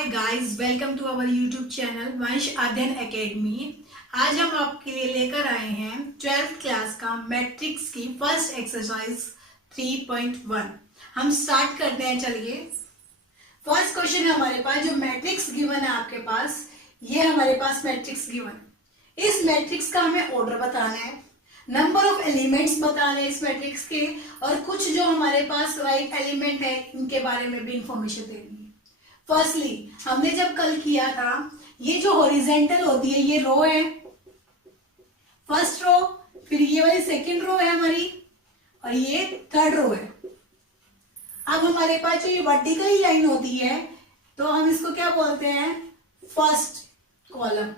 Hi guys, welcome to our YouTube channel Vansh Adhyayan academy. आज हम आपके लिए लेकर आए हैं 12th क्लास का मैट्रिक्स की फर्स्ट एक्सरसाइज 3.1। हम स्टार्ट करते हैं। चलिए, फर्स्ट क्वेश्चन है हमारे पास। जो मैट्रिक्स गिवन है आपके पास, ये हमारे पास मैट्रिक्स गिवन। इस मैट्रिक्स का हमें ऑर्डर बताना है, नंबर ऑफ एलिमेंट्स बताने हैं इस मैट्रिक्स के, और कुछ जो हमारे पास राइट एलिमेंट है इनके बारे में भी इंफॉर्मेशन देनी है। फर्स्टली, हमने जब कल किया था, ये जो हॉरिजेंटल होती है ये रो है, फर्स्ट रो, फिर ये वाली सेकंड रो है हमारी, और ये थर्ड रो है। अब हमारे पास जो ये वर्टिकल लाइन होती है, तो हम इसको क्या बोलते हैं? First column.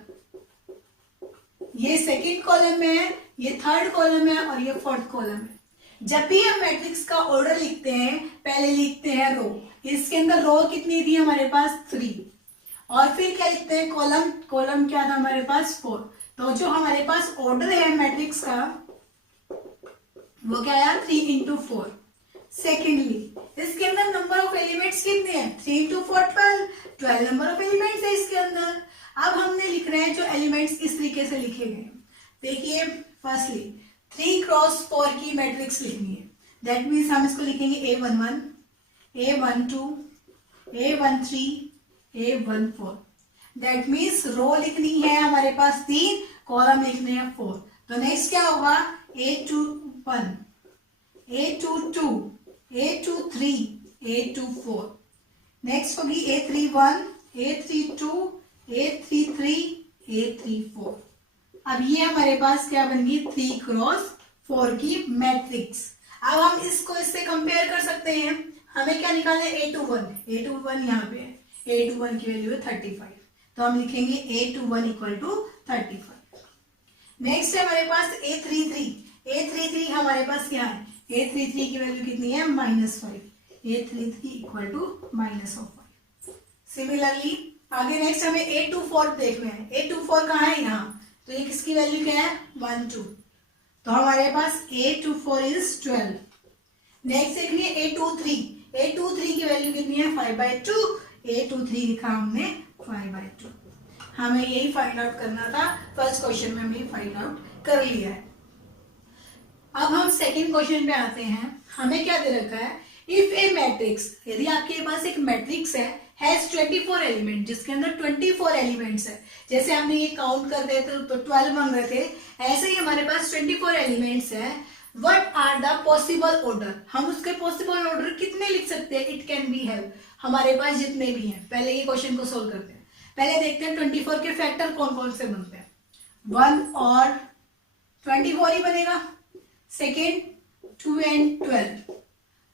ये सेकंड कॉलम में है, ये थर्ड कॉलम है, और ये फोर्थ कॉलम है। जब भी हम मैट्रिक्स का ऑर्डर लिखते हैं, पहले लिखते हैं रो। इसके अंदर रो कितनी थी हमारे पास? 3। और फिर क्या लिखते हैं? कॉलम। कॉलम क्या था हमारे पास? 4। तो जो हमारे पास ऑर्डर है मैट्रिक्स का, वो क्या आया? 3 into 4। सेकेंडली, इसके अंदर नंबर ऑफ एलिमेंट्स कितने हैं? 3 into 4 12 नंबर ऑफ एलिमेंट्स है इसके अंदर। अब हमने लिख रहे हैं जो एलिमेंट्स इस तरीके से लिखे गए। देखिए, फर्स्टली 3 क्रॉस 4 की मैट्रिक्स लिखनी है। दैट मीन्स हम इसको लिखेंगे A11, A12, A13, A14। That means रो लिखनी है हमारे पास 3, कॉलम लिखने हैं 4। तो नेक्स्ट क्या होगा? A21, A22, A23, A24। Next होगी A31, A32, A33, A34। अब ये हमारे पास क्या बन गई? 3 क्रॉस 4 की मैट्रिक्स। अब हम इसको इससे कंपेयर कर सकते हैं। हमें क्या निकालना है? A21। A21 यहाँ पे है, A21 की वैल्यू है 35, तो हम लिखेंगे A21 इक्वल टू 35। नेक्स्ट है हमारे पास A33। A33 हमारे पास क्या है? A33 की वैल्यू कितनी है? -5। A33 equal to -5। सिमिलरली आगे नेक्स्ट हमें A24 देखना है। A24 कहाँ है? यहाँ। तो ये किसकी वैल्यू क्या है? 1 2। तो हमारे पास A24 इज 12। नेक्स्ट देखनी है A23। A23 की वैल्यू कितनी है? 5/2। A23 लिखा हमने 5/2। हमें यही फाइंड आउट करना था। फर्स्ट क्वेश्चन में हमने फाइंड आउट कर लिया है। अब हम सेकेंड क्वेश्चन पे आते हैं। हमें क्या दे रखा है? इफ ए मैट्रिक्स, यदि आपके पास एक मैट्रिक्स है, हैज 24 एलिमेंट, जिसके अंदर 24 एलिमेंट्स है। जैसे हमने ये काउंट कर रहे थे तो 12 मांग रहे थे, ऐसे ही हमारे पास 24 एलिमेंट्स है। What are the possible order? हम उसके पॉसिबल ऑर्डर कितने लिख सकते हैं? इट कैन बी हेल्प, हमारे पास जितने भी हैं। पहले ये क्वेश्चन को सोल्व करते हैं। पहले देखते हैं 24 के फैक्टर कौन कौन से बनते हैं। 1 और 24 ही बनेगा। Second 2 and 12।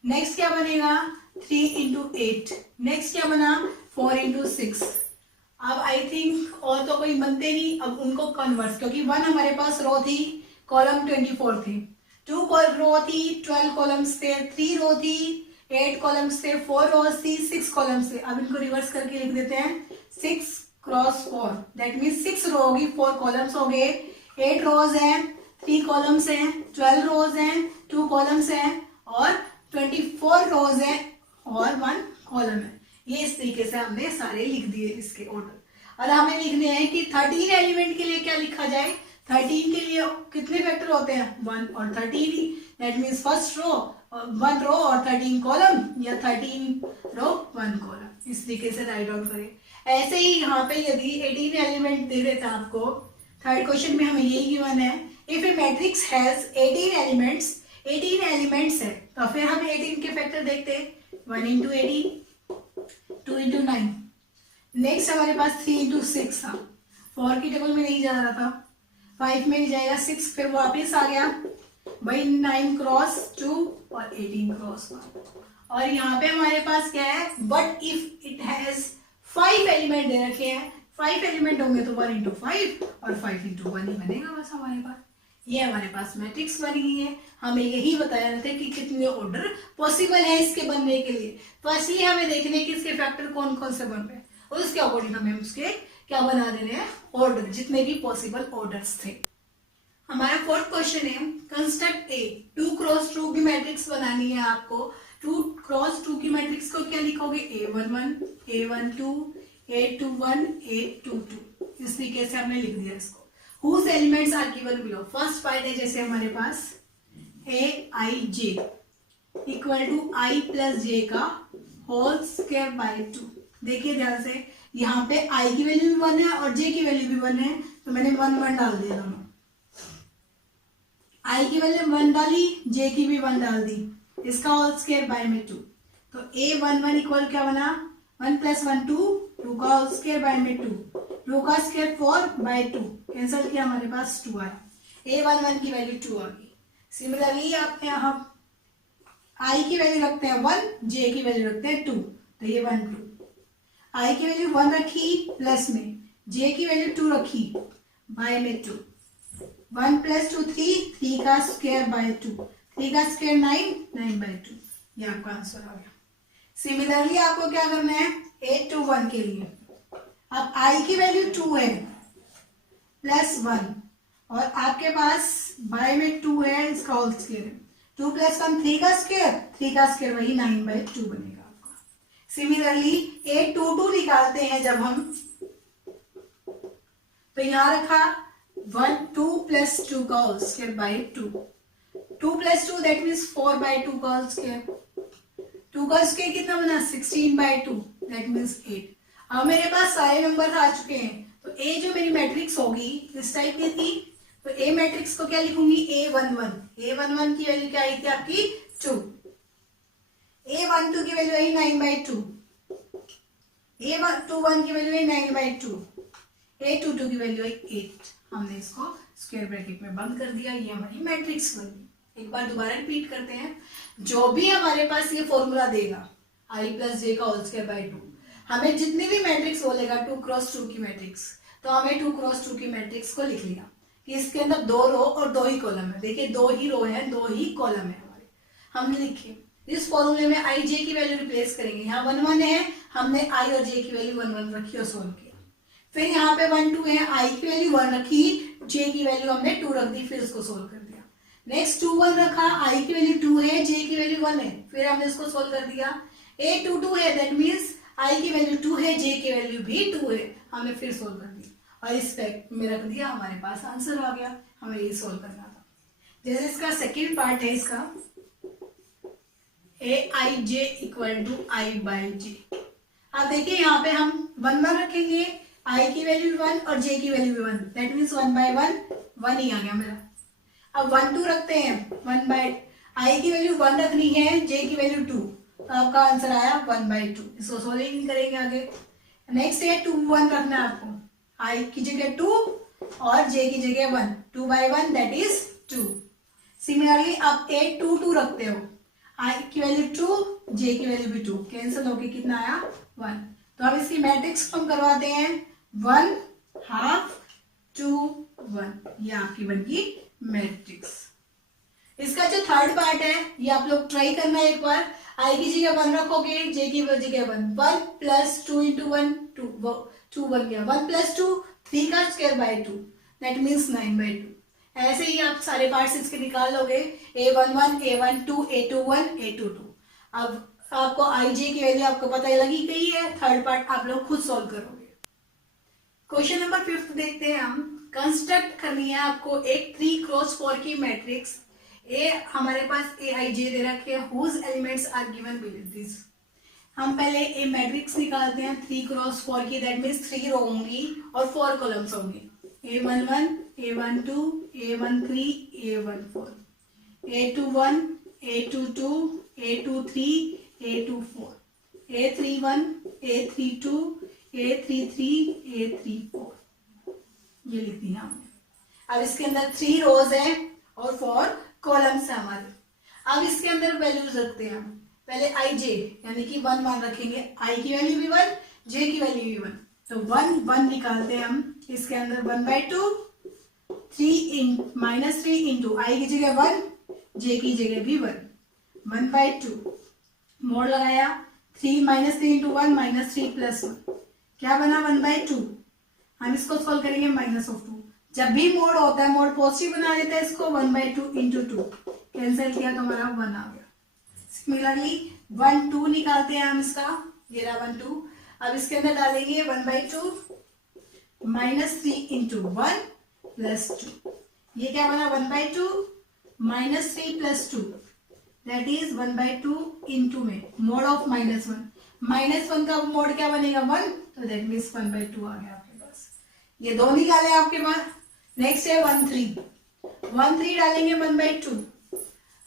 नेक्स्ट क्या बनेगा? 3 into 8। नेक्स्ट क्या बना? 4 into 6। अब आई थिंक और तो कोई बनते नहीं। अब उनको कन्वर्ट, क्योंकि 1 हमारे पास रो थी, कॉलम 24 थी, 2 रो थी, 12 कॉलम्स थे, 3 रो थी, 8 कॉलम्स थे, 4 रोज थी, 6 कॉलम्स थे। अब इनको रिवर्स करके लिख देते हैं 6 क्रॉस 4। दैट मीन्स 6 रो होगी, 4 कॉलम्स हो गए, 8 रोज हैं, 3 कॉलम्स हैं, 12 रोज हैं, 2 कॉलम्स हैं, और 24 रोज हैं और 1 कॉलम है। ये इस तरीके से हमने सारे लिख दिए इसके ऑर्डर। और हमें लिखने हैं कि 13 एलिमेंट के लिए क्या लिखा जाए। 13 के लिए कितने फैक्टर होते हैं? 1 और 13 ही। दैट मीन्स फर्स्ट रो 1 रो और 13 कॉलम, या 13 रो 1 कॉलम। इस तरीके से राइट आउट करें। ऐसे ही यहाँ पे यदि 18 एलिमेंट दे देता आपको, थर्ड क्वेश्चन में हमें यही गिवन है। If A matrix has 18 elements, 18 elements है, तो फिर हम 18 के फैक्टर देखते हैं। 1 into 18, 2 into 9। नेक्स्ट हमारे पास 3 into 6 था, 4 की टेबल में नहीं जा रहा था, 5 में नहीं जाएगा, 6 फिर वापस आ गया भाई, 9 क्रॉस 2 और 18 क्रॉस 1। और यहाँ पे हमारे पास क्या है? But if it has 5 element दे रखे हैं, 5 एलिमेंट होंगे तो 1 into 5 और 5 into 1 ही बनेगा बस हमारे पास। ये हमारे पास मैट्रिक्स बन गई है। हमें यही बताया था कि कितने ऑर्डर पॉसिबल है इसके बनने के लिए। फर्स्टली हमें देखने कि इसके फैक्टर कौन कौन से बन रहे हैं, और उसके अकॉर्डिंग हमें उसके क्या बना देने हैं? ऑर्डर, जितने भी पॉसिबल ऑर्डर्स थे। हमारा फोर्थ क्वेश्चन है, कंस्ट्रक्ट ए 2 क्रॉस 2 की मैट्रिक्स बनानी है आपको। 2 क्रॉस 2 की मैट्रिक्स को क्या लिखोगे? A11, A12, A21 A22 इस तरीके से हमने लिख दिया इसको। Whose elements are given below. First part है जैसे हमारे पास Aij equal to I plus J का होल स्क्वायर बाय 2। देखिए ध्यान से, यहाँ पे I की वैल्यू भी 1 है और J की वैल्यू भी 1 है, तो मैंने 1 1 डाल दिया दोनों। I की वैल्यू 1 डाली, J की भी 1 डाल दी, इसका होल स्क्वायर बाय में 2। तो A11 इक्वल क्या बना, 1 प्लस 1 2, 2 का होल स्क्वायर बाय में 2, 2 का स्क्वायर 4 बाय 2, कैंसिल किया हमारे पास 2 आया। A11 की वैल्यू 2 आ गई। सिमिलरली आप यहाँ I की वैल्यू रखते हैं 1, J की वैल्यू रखते हैं 2, तो ये 1 2। I की वैल्यू 1 रखी प्लस में, J की वैल्यू 2 रखी बाय में 2, 1 प्लस 2 3, 3 का स्क्वायर बाय 2, 3 का स्क्वायर 9, 9 बाय 2, ये आपका आंसर आ गया। सिमिलरली आपको क्या करना है, A21 के लिए अब I की वैल्यू 2 है प्लस 1 और आपके पास बाय में 2 है, इसका होल स्क्वायर है, 2 प्लस 1 3 का स्क्वायर, 3 का स्क्वायर वही 9 बाय 2 बनेगा आपका। सिमिलरली A22 निकालते हैं जब हम, तो यहां रखा 1 2 प्लस 2 का whole square by 2, 2 plus 2 that means 4 by 2 का होल स्क्वायर, 2 का स्क्वायर कितना बना 16 बाय 2 दैट मीन्स 8। अब मेरे पास सारे नंबर आ चुके हैं, तो A जो मेरी मैट्रिक्स होगी इस टाइप की थी, तो A मैट्रिक्स को क्या लिखूंगी, A11 की वैल्यू क्या आई थी आपकी 2, A12 की वैल्यू आई 9 बाई 2, A21 की वैल्यू आई 9 बाई 2, A22 की वैल्यू आई 8। हमने इसको स्क्वायर ब्रैकेट में बंद कर दिया, ये हमारी मैट्रिक्स बनी। एक बार दोबारा रिपीट करते हैं, जो भी हमारे पास ये फॉर्मूला देगा I प्लस जे का होल स्क्वायर बाई 2, हमें जितनी भी मैट्रिक्स बोलेगा 2 क्रॉस 2 की मैट्रिक्स, तो हमें 2 क्रॉस 2 की मैट्रिक्स को लिख लिया कि इसके अंदर 2 रो और 2 ही कॉलम है। देखिए 2 ही रो है, 2 ही कॉलम है हमारे। हमने लिखे इस फॉर्मूले में I J की वैल्यू रिप्लेस करेंगे, यहाँ 1 1 है, हमने I और J की वैल्यू 1 1 रखी और सोल्व किया। फिर यहाँ पे 1 2 है, I की वैल्यू 1 रखी, J की वैल्यू हमने 2 रख दी, फिर उसको सोल्व कर दिया। नेक्स्ट 2 1 रखा, I की वैल्यू 2 है, J की वैल्यू 1 है, फिर हमने इसको सोल्व कर दिया। A22 है, दैट मीन्स I की वैल्यू 2 है, J की वैल्यू भी 2 है, हमने फिर सोल्व कर दिया और इस पैक में रख दिया, हमारे पास आंसर आ गया। हमें ये सोल्व करना था। जैसे इसका सेकेंड पार्ट है इसका Aij equal to I by J। अब देखिए यहाँ पे हम 1 1 रखेंगे, I की वैल्यू 1 और J की वैल्यू भी 1, दैट मीन्स 1 बाय 1 1 ही आ गया मेरा। अब 1 2 रखते हैं, 1 बाय I की वैल्यू 1 रखनी है, J की वैल्यू 2, तो आपका आंसर आया 1 बाई 2। इसको सोल्विंग करेंगे आगे। नेक्स्ट है 2 1 रखना है आपको, I की जगह 2 और J की जगह 1, 2 बाई 1 दैट इज 2। सिमिलरली आप A22 रखते हो, I की वैल्यू 2, J की वैल्यू भी 2, कैंसिल होके कितना आया 1। तो अब इसकी मैट्रिक्स हम करवाते हैं 1 हाफ 2 1, ये आपकी बन गई मैट्रिक्स। इसका जो थर्ड पार्ट है ये आप लोग ट्राई करना है एक बार। I की जगह 1 रखोगे, J की जगह 1, 1 प्लस 2 इंटू 1 2 बन गया, 1 प्लस 2 3 का square by 2 that means 9 by 2। ऐसे ही आप सारे पार्ट्स इसके निकाल लोगे, A11 A12 A21 A22। अब आपको I J की वैल्यू आपको पता लगी गई है, थर्ड पार्ट आप लोग खुद सॉल्व करोगे। क्वेश्चन नंबर 5 देखते हैं हम। कंस्ट्रक्ट करनी है आपको एक 3 क्रॉस 4 की मैट्रिक्स। ए हमारे पास Aij दे रखे हैं, whose elements are given below this. हम पहले ए मैट्रिक्स निकालते हैं 3 क्रॉस 4 की, दैट मीन्स 3 रो होंगी और 4 कॉलम्स होंगे, A11 A12 A13 A14 A21 A22 A23 A24 A31 A32 A33 A34, ये लिख दिया हमने। अब इसके अंदर 3 रोज है और 4 कॉलम्स है हमारे। अब इसके अंदर वैल्यूज रखते हैं हम। पहले I J यानी कि 1 1 रखेंगे, I की वैल्यू भी 1, J की वैल्यू भी 1, तो 1 1 निकालते हैं हम। इसके अंदर 1 बाई 2 3 इंटू I की जगह 1, J की जगह भी 1, 1 बाई 2 मोड़ लगाया, 3 -3 इंटू 1 -3 प्लस 1, क्या बना 1 बाई 2। हम इसको सोल्व करेंगे -2। जब भी मोड होता है, मोड पॉजिटिव बना देता है इसको, 1 बाई 2 इंटू 2, कैंसिल किया तो हमारा 1 आ गया। सिमिलरली 1 2 निकालते हैं हम इसका, ये रहा 1 2। अब इसके अंदर डालेंगे 1/2 -3 इंटू 1 प्लस 2। ये क्या बना 1/2 -3 प्लस 2 दैट इज 1/2 इंटू में मोड ऑफ -1। -1 का मोड क्या बनेगा 1, तो दैट मीन्स 1/2 आ गया आपके पास। ये दो निकाले आपके पास। नेक्स्ट है 1/3 डालेंगे 1/2।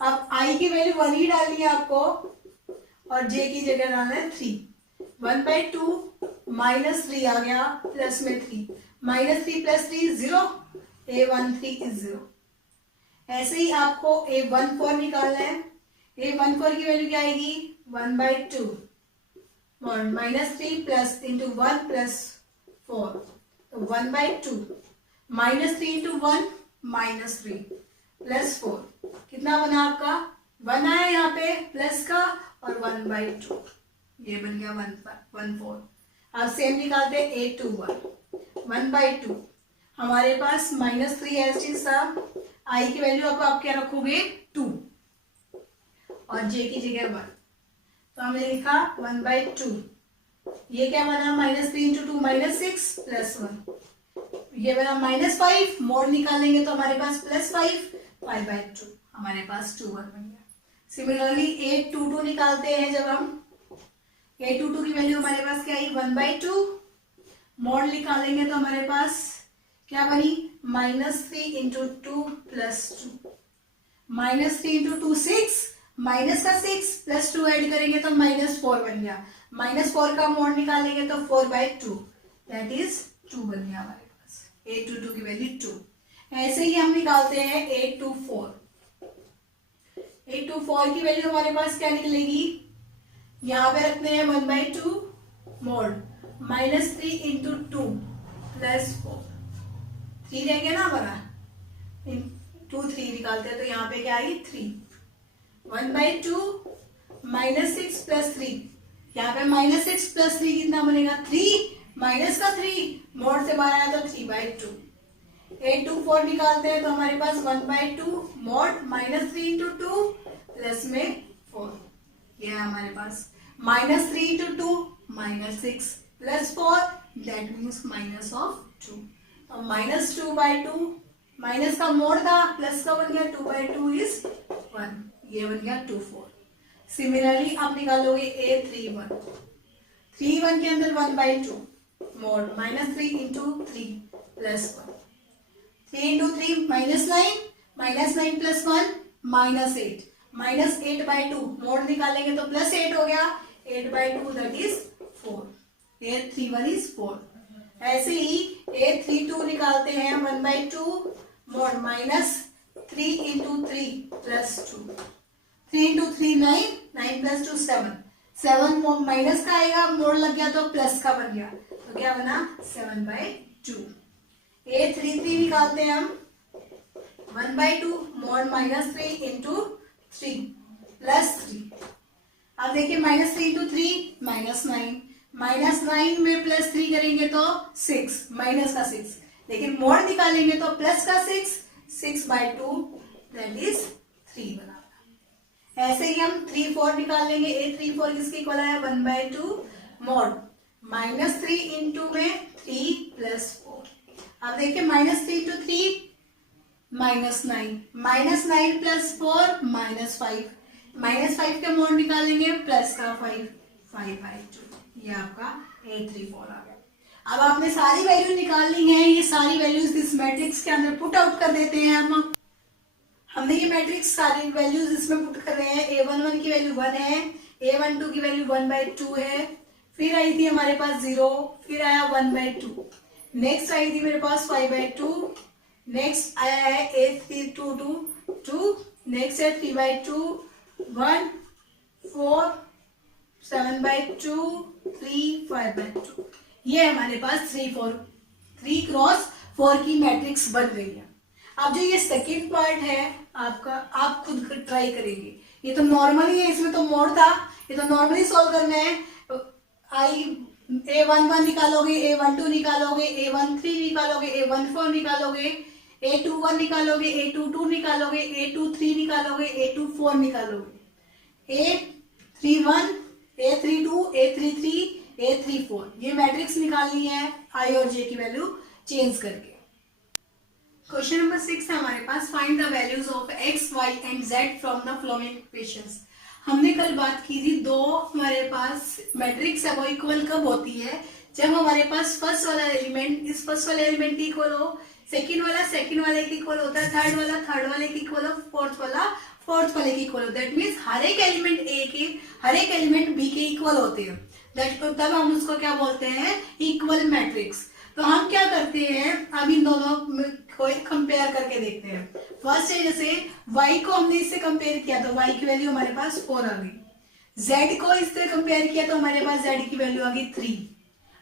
अब i की वैल्यू 1 ही डालनी है आपको और j की जगह डालना है 3। 1/2 -3 आ गया प्लस में 3, -3 प्लस 3 0, a13 इज 0। ऐसे ही आपको a14 निकालना है। a14 की वैल्यू क्या आएगी 1/2 और -3 प्लस इंटू 1 प्लस 4, तो 1/2 -3 इंटू 1 -3 प्लस 4 कितना बना आपका 1 आया यहाँ पे प्लस का और 1/2 ये बन गया 1/4। अब सेम निकालते हैं a21 1/2 हमारे पास -3 एच था। i की वैल्यू आप क्या रखोगे 2 और j की जगह 1, तो हमने लिखा 1/2। ये क्या बना -3 इंटू 2 -6 प्लस 1, ये बना -5। मोड निकालेंगे तो हमारे पास +5 5/2 हमारे पास 2 1 बन गया। सिमिलरली a22 निकालते हैं जब हम a22 की वैल्यू हमारे पास क्या आई 1/2। मोड निकालेंगे तो हमारे पास क्या बनी -3 इंटू 2 प्लस 2, -3 इंटू 2 6, माइनस का 6 प्लस 2 ऐड करेंगे तो -4 बन गया। -4 का मोड निकालेंगे तो 4/2 दैट इज 2 बन गया हमारे पास। a22 की वैल्यू 2। ऐसे ही हम निकालते हैं a24। a24 की वैल्यू हमारे पास क्या निकलेगी, यहाँ पे रखते हैं 1/2 मोड -3 इंटू 2 प्लस 4, 3 रह गया ना हमारा, 2 3 निकालते हैं तो यहाँ पे क्या आई 3। 1/2 -6 प्लस 3, यहाँ पे -6 प्लस 3 कितना बनेगा 3, माइनस का 3 मोड से बाहर आया तो 3/2। a24 निकालते हैं तो हमारे पास 1/2 मोड -3 इंटू 2 प्लस में 4, ये है हमारे पास -3 इंटू 2 -6 प्लस 4 दैट मीन्स -2। तो -2/2 माइनस का मोड था प्लस का बन गया 2/2 इज 1, ये बन गया 24। सिमिलरली आप निकालोगे a31। 31 के अंदर 1/2 mode -3 into 3 plus 1, 3 into 3 -9 -9 plus 1 -8, -8/2 mode निकालेंगे तो +8 हो गया 8/2 दैट इज 4, a31 इज 4। ऐसे ही a32 निकालते हैं 1/2 mode -3 into 3 plus 2, 3 into 3 9, 9 plus 2 7, 7 minus का आएगा मोड लग गया तो प्लस का बन गया तो क्या बना 7/2। a33 निकालते हैं हम 1/2 मोड -3 इंटू 3 प्लस 3। अब देखिए -3 इंटू 3 -9 में +3 करेंगे तो 6 माइनस का 6, लेकिन मोड निकालेंगे तो प्लस का 6/2 दैट इज 3 बना। ऐसे ही हम 3 4 निकाल लेंगे। a34 किसके इक्वल आया 1/2 मोड -3 इंटू में 3 प्लस 4। अब देखिए -3 इंटू 3 -9, -9 प्लस 4 -5, -5 के मोड निकालेंगे प्लस का 5/2, ये आपका a34 आ गया। अब आपने सारी वैल्यू निकालनी है, ये सारी वैल्यूज इस मैट्रिक्स के अंदर पुट आउट कर देते हैं हम। हमने ये मैट्रिक्स सारी वैल्यूज इसमें पुट कर रहे हैं। a11 की वैल्यू 1 है, a12 की वैल्यू 1/2 है, फिर आई थी हमारे पास 0, फिर आया 1/2, नेक्स्ट आई थी मेरे पास 5/2, नेक्स्ट आया है a32 2, नेक्स्ट है 3/2 1 4 7/2 3 5/2। ये हमारे पास 3 क्रॉस 4 की मैट्रिक्स बन रही है। अब जो ये सेकंड पार्ट है आपका, आप खुद ट्राई करेंगे। ये तो नॉर्मली है, इसमें तो मोड था, ये तो नॉर्मली सॉल्व करना है। a11 निकालोगे, a12 निकालोगे, a13 निकालोगे, a14 निकालोगे, a21 निकालोगे, a22 निकालोगे, a23 निकालोगे, a24 निकालोगे, a31 a32 a33 A3 4। ये मैट्रिक्स निकालनी है आई और जे की वैल्यू चेंज करके। क्वेश्चन नंबर 6 है हमारे पास, find the values of x, y and z from the following equations. हमने कल बात की थी दो हमारे पास मैट्रिक्स है वो इक्वल कब होती है, जब हमारे पास फर्स्ट वाला एलिमेंट इस फर्स्ट वाले एलिमेंट के इक्वल हो, सेकंड वाले के इक्वल होता है, थर्ड वाले के इक्वल हो, फोर्थ वाले के इक्वल हो। दैट मीन्स हर एक एलिमेंट ए के हर एक एलिमेंट बी के इक्वल होते हैं। तब हम उसको क्या बोलते हैं, इक्वल मैट्रिक्स। तो हम क्या करते हैं, अब इन दोनों को कंपेयर करके देखते हैं। फर्स्ट है जैसे y को हमने इससे कंपेयर किया तो y की वैल्यू हमारे पास 4 आ गई, z को इससे कंपेयर किया तो हमारे पास z की वैल्यू आ गई 3।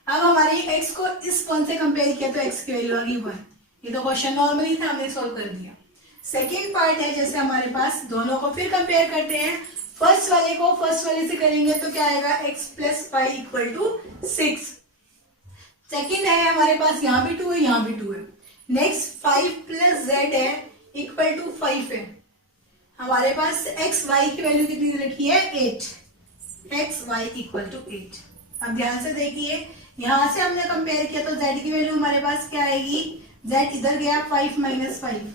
अब हमारे x को इस वन से कंपेयर किया तो x की वैल्यू आ गई 1। ये तो क्वेश्चन नॉर्मली था, हमने सॉल्व कर दिया। सेकेंड पार्ट है जैसे हमारे पास दोनों को फिर कंपेयर करते हैं। फर्स्ट वाले को फर्स्ट वाले से करेंगे तो क्या आएगा, x plus y equal to 6। Second है हमारे पास, यहाँ भी 2 है यहाँ भी 2 है। नेक्स्ट 5 प्लस जेड है इक्वल टू 5 है। हमारे पास एक्स वाई की वैल्यू कितनी रखी है, 8। X y equal to 8। अब ध्यान से देखिए, यहां से हमने कंपेयर किया तो जेड की वैल्यू हमारे पास क्या आएगी, जेड इधर गया 5 माइनस 5,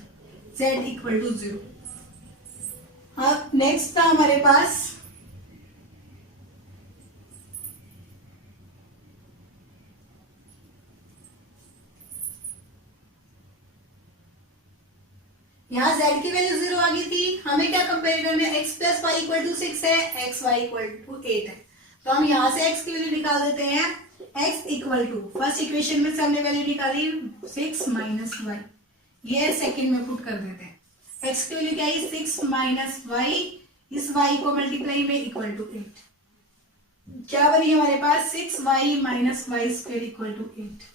जेड इक्वल टू 0। अब नेक्स्ट था हमारे पास यहाँ z की वैल्यू 0 आ गई थी। हमें क्या कंपेयर करना है, x plus y equal to 6 है, एक्स वाई इक्वल टू 8 है। तो हम यहाँ से x की वैल्यू निकाल देते हैं, x equal to first equation में से हमने वैल्यू निकाली 6 माइनस वाई, ये सेकंड में पुट कर देते हैं। x की वैल्यू क्या है, 6 माइनस वाई, इस y को मल्टीप्लाई में इक्वल टू 8। क्या बनी हमारे पास, 6y minus y square equal to 8।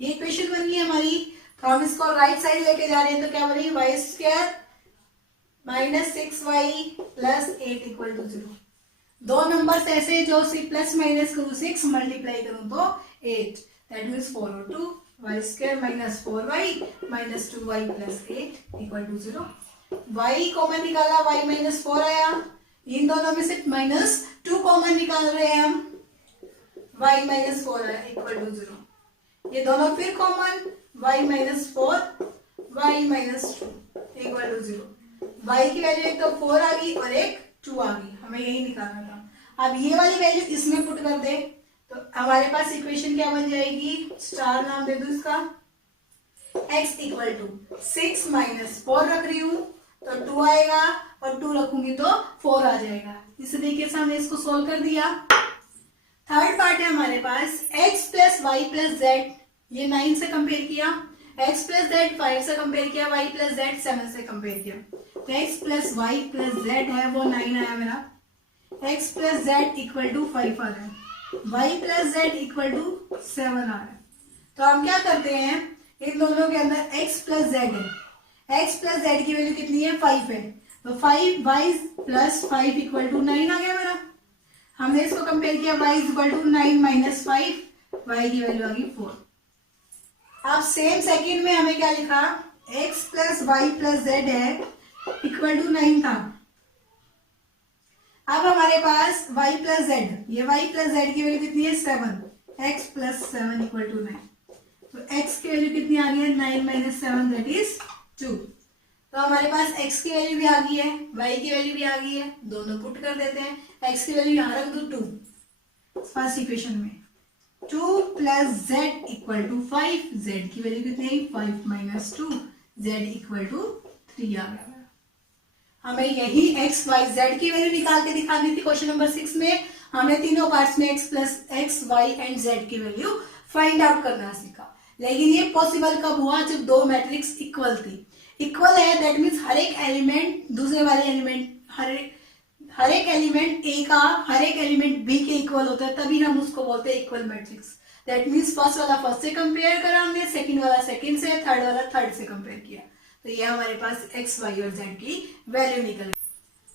ये इक्वेशन बन गई हमारी। तो हम इसको राइट साइड लेके जा रहे हैं तो क्या बनेगी, y square minus 6y plus 8 equal to 0। दो नंबर्स ऐसे जो प्लस माइनस करूं 6 मल्टीप्लाई करूं तो 8, दैट मीन्स 4 और 2, y square minus 4y minus 2y plus 8 equal to 0। y common निकाला, y माइनस 4 आया, इन दोनों में से माइनस 2 कॉमन निकाल रहे हैं हम, y माइनस 4 आया इक्वल टू 0। ये दोनों फिर common, y minus 4 y minus 2 equal to 0। y की वैल्यू एक तो 4 आ गई और एक 2 आ गई, हमें यही निकालना था। अब ये वाली वैल्यू इसमें पुट कर दे तो हमारे पास इक्वेशन क्या बन जाएगी, स्टार नाम दे दो इसका, x इक्वल टू 6 माइनस 4 रख रही हूं तो 2 आएगा और 2 रखूंगी तो 4 आ जाएगा। इस तरीके से हमने इसको सोल्व कर दिया। थर्ड पार्ट है हमारे पास, x plus y plus z, ये 9 से कंपेयर किया, x प्लस जेड 5 से कंपेयर किया, y प्लस जेड 7 से कंपेयर किया। तो x plus y plus z है वो 9 आया मेरा, x plus z equal to 5 आ रहा है, y plus z equal to 7 आ रहा है। तो हम क्या करते हैं, इन दोनों के अंदर x प्लस जेड है, x प्लस जेड की वैल्यू कितनी है, 5 है, तो 5y प्लस 5 इक्वल टू 9 आ गया मेरा। हमने इसको कंपेयर किया, y equal to 9 minus 5, y की वैल्यू आ गई 4। अब सेम सेकंड में हमें क्या लिखा, x plus y plus z है इक्वल टू 9 था। अब हमारे पास y प्लस जेड, ये y प्लस जेड की वैल्यू कितनी है 7, x प्लस 7 इक्वल टू 9। तो x की वैल्यू कितनी आ रही है, 9 माइनस 7 दैट इज 2। तो हमारे पास x की वैल्यू भी आ गई है, y की वैल्यू भी आ गई है, दोनों पुट कर देते हैं। x की वैल्यू यहाँ रख दो 2 फर्स्ट इक्वेशन में, 2 plus z equal to 5, z की वैल्यू कितनी है 5 माइनस 2, जेड इक्वल टू 3 आ गया। हमें यही x y z की वैल्यू निकाल के दिखानी थी। क्वेश्चन नंबर 6 में हमें तीनों पार्ट्स में x plus x y and z की वैल्यू फाइंड आउट करना सीखा, लेकिन ये पॉसिबल कब हुआ, जब दो मैट्रिक्स इक्वल थी। इक्वल है दैट मीन्स हर एक एलिमेंट दूसरे वाले एलिमेंट, हर एक एलिमेंट ए का हर एक एलिमेंट बी के इक्वल होता है, तभी हम उसको बोलते हैं equal matrix. That means first वाला फर्स्ट से कंपेयर करा हमने, सेकंड वाला सेकंड से, थर्ड वाला थर्ड से कंपेयर किया, तो ये हमारे पास x, y और z की वैल्यू निकल गई।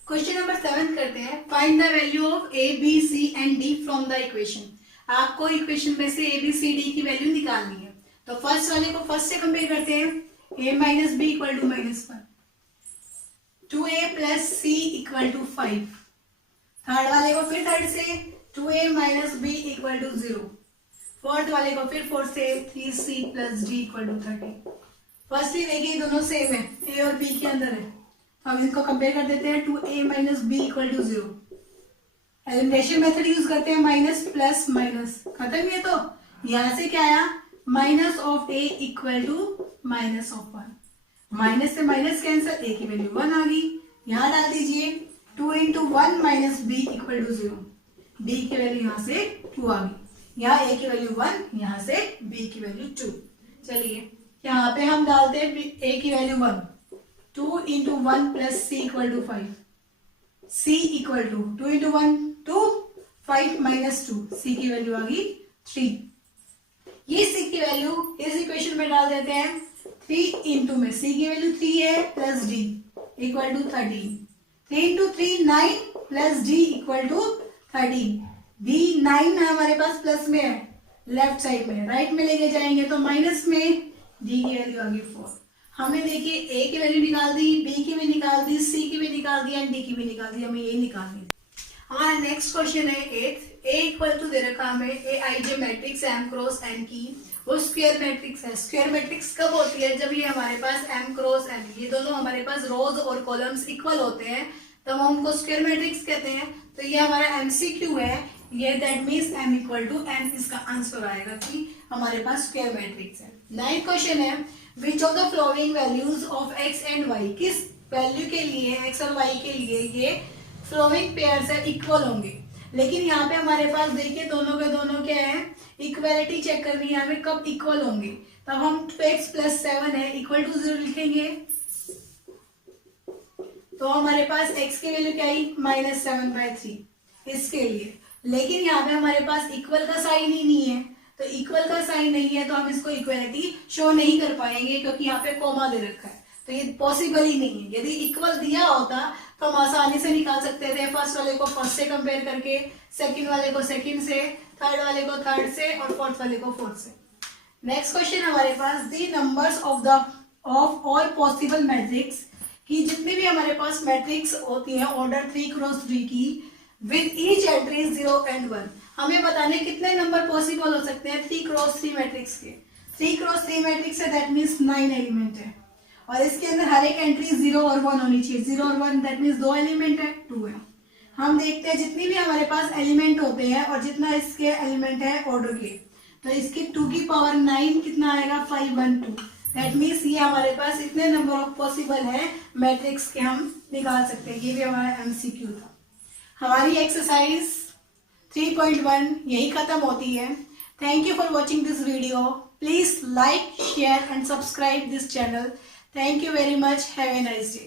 क्वेश्चन नंबर 7 करते हैं, find the value of a, b, c and d from the equation. आपको इक्वेशन में से a, b, c, d की वैल्यू निकालनी है। तो फर्स्ट वाले को फर्स्ट से कंपेयर करते हैं, a minus b equal to -1, 2a plus c equal to 5। Third वाले को फिर थर्ड से, 2a minus b equal to 0। Fourth वाले को फिर 4 से 3c plus d equal to 30। Firstly देखिए दोनों सेम है, a और b के अंदर है, हम इनको कंपेयर कर देते हैं। 2a minus b equal to 0। Elimination method use करते हैं, माइनस प्लस माइनस, खत्म ये। तो यहां से क्या आया, minus of a equal to minus of 1। Minus से माइनस कैंसिल, a की वैल्यू 1 आ गई। यहां डाल दीजिए 2 into 1 minus b equal to 0। b की वैल्यू यहां से 2 आ गई। यहाँ a की वैल्यू 1, यहाँ से b की वैल्यू 2। चलिए यहाँ पे हम डालते हैं a की value 1। 2 into 1 plus c equal to 5। c equal to 2 into 1 2, 5 minus 2, c की वैल्यू आ गई 3। ये c की वैल्यू इस इक्वेशन में डाल देते हैं। 3 इंटू में c की वैल्यू 3 है plus d equal to 13। 3 into 3 9 plus d equal to 13। d 9 हमारे पास प्लस में है, लेफ्ट साइड में, राइट में लेके जाएंगे तो माइनस में। d की वैल्यू आ गई 4। हमने देखिए a की वैल्यू निकाल दी, b की भी निकाल दी, c की भी निकाल दी एंड d की भी निकाल दी। हमें ये निकालनी। हमारा नेक्स्ट क्वेश्चन है 8th। a इक्वल टू दे रखा हमें ए आई जे मैट्रिक्स m क्रॉस n की, वो स्क्वायर मैट्रिक्स है। स्क्वायर मैट्रिक्स कब होती है, जब ये हमारे पास m क्रॉस n, ये दोनों हमारे पास रोज और कॉलम्स इक्वल होते हैं, तब हम उनको स्क्वायर मैट्रिक्स कहते हैं। तो ये हमारा MCQ है, ये that means m equal to n, इसका आंसर आएगा कि हमारे पास स्क्वायर मैट्रिक्स है। 9th क्वेश्चन है which of the flowing values of x and y, किस वैल्यू के लिए x और y के लिए ये फ्लोइंग पेयर्स है इक्वल होंगे। लेकिन यहाँ पे हमारे पास देखिए दोनों के दोनों क्या है, इक्वालिटी चेक करनी है हमें कब इक्वल होंगे। तब हम 2x प्लस 7 है इक्वल टू 0 लिखेंगे। तो हमारे पास x की वैल्यू क्या आई, -7/3 इसके लिए। लेकिन यहाँ पे हमारे पास इक्वल का साइन ही नहीं है, तो इक्वल का साइन नहीं है तो हम इसको इक्वलिटी शो नहीं कर पाएंगे, क्योंकि यहाँ पे कॉमा दे रखा है, तो ये पॉसिबल ही नहीं है। यदि इक्वल दिया होता तो हम आसानी से निकाल सकते थे, फर्स्ट वाले को फर्स्ट से कंपेयर करके, सेकंड वाले को सेकंड से, थर्ड वाले को थर्ड से और फोर्थ वाले को फोर्थ से। नेक्स्ट क्वेश्चन हमारे पास the numbers of all possible matrix, कि जितनी भी हमारे पास मैट्रिक्स होती है ऑर्डर 3x3 की, विद ईच एंट्री 0 and 1। हमें बताने कितने नंबर पॉसिबल हो सकते हैं 3x3 मैट्रिक्स के। 3x3 मैट्रिक्स है दैट मीन्स 9 एलिमेंट है, और इसके अंदर हर एक एंट्री 0 और 1 होनी चाहिए। 0 और 1 दैट मीन्स 2 एलिमेंट है, 2 है। हम देखते हैं जितनी भी हमारे पास एलिमेंट होते हैं और जितना इसके एलिमेंट है ऑर्डर के, तो इसकी 2 की पावर 9 कितना आएगा, 512। दैट मीन्स ये हमारे पास इतने नंबर ऑफ पॉसिबल है मैट्रिक्स के हम निकाल सकते हैं। ये भी हमारा MCQ था। हमारी एक्सरसाइज 3.1 यही खत्म होती है। Thank you for watching this video. Please like, share and subscribe this channel. Thank you very much. Have a nice day.